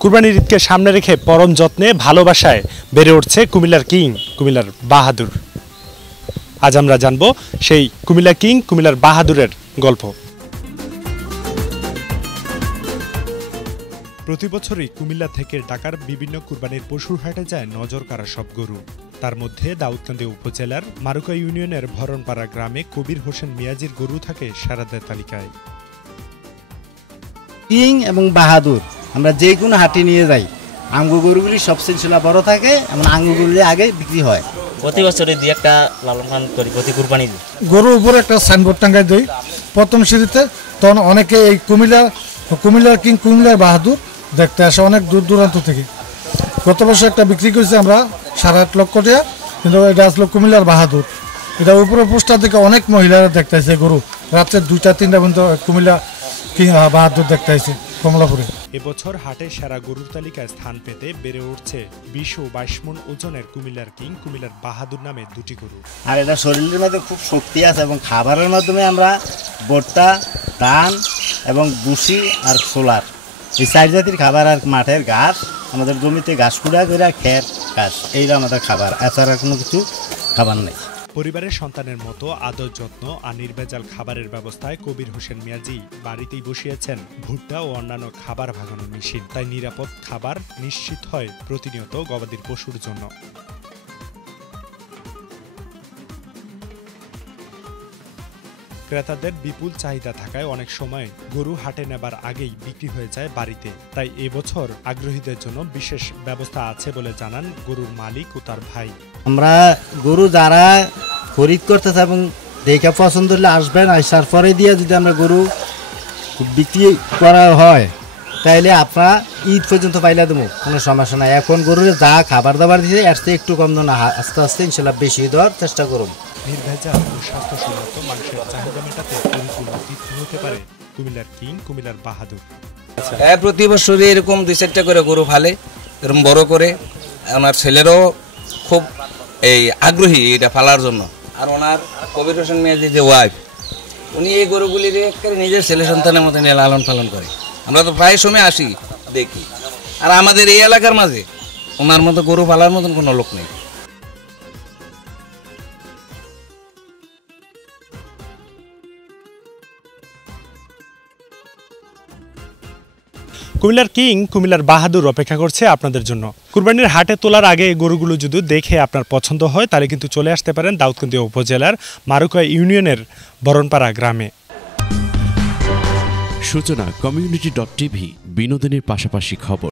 কুরবানির ঈদকে সামনে রেখে পরম যত্নে ভালোবাসায় বেড়ে উঠছে কুমিল্লার কিং কুমিল্লার বাহাদুর। আজ আমরা জানব সেই কুমিল্লা কিং কুমিল্লার বাহাদুরের গল্প। প্রতি বছরই কুমিল্লা থেকে ঢাকার বিভিন্ন কুরবানির পশুর হাটে যায় নজর কাড়া সব গরু। তার মধ্যে দাউদকান্দি উপজেলার মারুকা ইউনিয়নের ভরণপাড়া গ্রামে কবির হোসেন মিয়াজির গরু থাকে সারাদের তালিকায়। কিং এবং বাহাদুর আমরা যে কোনো হাটে নিয়ে যাই, আঙ্গু গরুগুলি সব সিলসিলা বড় থাকে এবং আঙ্গুগুলি আগে বিক্রি হয়। প্রতি বছরে দুই একটা লালন পালন করি, প্রতি কুরবানি দিই। গরুর উপরে একটা সাইনবোর্ড টাঙ্গাই দিই প্রথম সিঁড়িতে, তখন অনেকে এই কুমিল্লার কিং কুমিল্লার বাহাদুর দেখতে আসে অনেক দূর দূরান্ত থেকে। গত বছর একটা বিক্রি করেছি আমরা 8.5 লক্ষ টাকা, কিন্তু এটা আসলো কুমিল্লার বাহাদুর। এটা উপরে পোস্টার থেকে অনেক মহিলারা দেখতে আসে গরু, রাত্রে 2টা-3টা পর্যন্ত কুমিল্লা কিং বাহাদুর দেখতে আসে কমলাপুরে। এবছর হাটে সেরা গরুর তালিকায় স্থান পেতে বেড়ে উঠছে 20 ও 22 মণ ওজনের কুমিল্লার কিং কুমিল্লার বাহাদুর নামে দুটি গরু। আর এটা শরীরের মধ্যে খুব শক্তি আছে এবং খাবারের মাধ্যমে আমরা ভুট্টা, ধান এবং ভুসি আর সোলার এই 4 জাতির খাবার আর মাঠের ঘাস, আমাদের জমিতে ঘাস কুড়া করে খের ঘাস, এইটা আমাদের খাবার, এছাড়া কোনো কিছু খাবার নেই। পরিবারের সন্তানের মতো আদর যত্ন আর নির্ভেজাল খাবারের ব্যবস্থায় কবির হোসেন মিয়াজি বাড়িতেই বসিয়েছেন ভুট্টা ও অন্যান্য খাবার ভাগানোর মেশিন। তাই নিরাপদ খাবার নিশ্চিত হয় প্রতিনিয়ত গবাদির পশুর জন্য। ক্রেতাদের বিপুল চাহিদা থাকায় অনেক সময় গরু হাটে নেবার আগেই বিক্রি হয়ে যায় বাড়িতে। তাই এবছর আগ্রহীদের জন্য বিশেষ ব্যবস্থা আছে বলে জানান গরুর মালিক ও তার ভাই। আমরা গরু যারা খরিদ করতেছে এবং দেখা পছন্দ হলে আসবেন, আসার পরে দিয়ে যদি আমরা গরু বিক্রি করা হয় তাইলে আপনারা ঈদ পর্যন্ত পাইলে দেবো, কোনো সমস্যা নাই। এখন গরুর যা খাবার দাবার দিয়েছে এর চেয়ে একটু কম না, আস্তে আস্তে ইনশাল্লাহ বেশি দেওয়ার চেষ্টা করুন। নির্ভেজাল ও স্বাস্থ্যসম্মত মানুষের চাহিদা মেটাতে পরিপূর্ণ তীর্থ হতে পারে কুমিল্লার কিং কুমিল্লার বাহাদুর। প্রতি বছরই এরকম 2-4টা করে গরু ফালে, এরকম বড় করে। আমার ছেলেরও খুব আগ্রহী এটা ফালার জন্য। আর ওনার কবির হোসেন মিয়াজি যে ওয়াইফ, উনি এই গরুগুলি নিজের ছেলে সন্তানের মতো নিয়ে লালন পালন করে। আমরা তো প্রায় সময় আসি দেখি। আর আমাদের এই এলাকার মাঝে ওনার মতো গরু পালার মতন কোনো লোক নেই। কুমিল্লার কিং কুমিল্লার বাহাদুর অপেক্ষা করছে আপনাদের জন্য। কুরবানির হাটে তোলার আগে গরুগুলো যদি দেখে আপনার পছন্দ হয় তাহলে কিন্তু চলে আসতে পারেন দাউদকান্দি উপজেলার মারুকা ইউনিয়নের ভরণপাড়া গ্রামে। সূচনা community.tv, বিনোদনের পাশাপাশি খবর।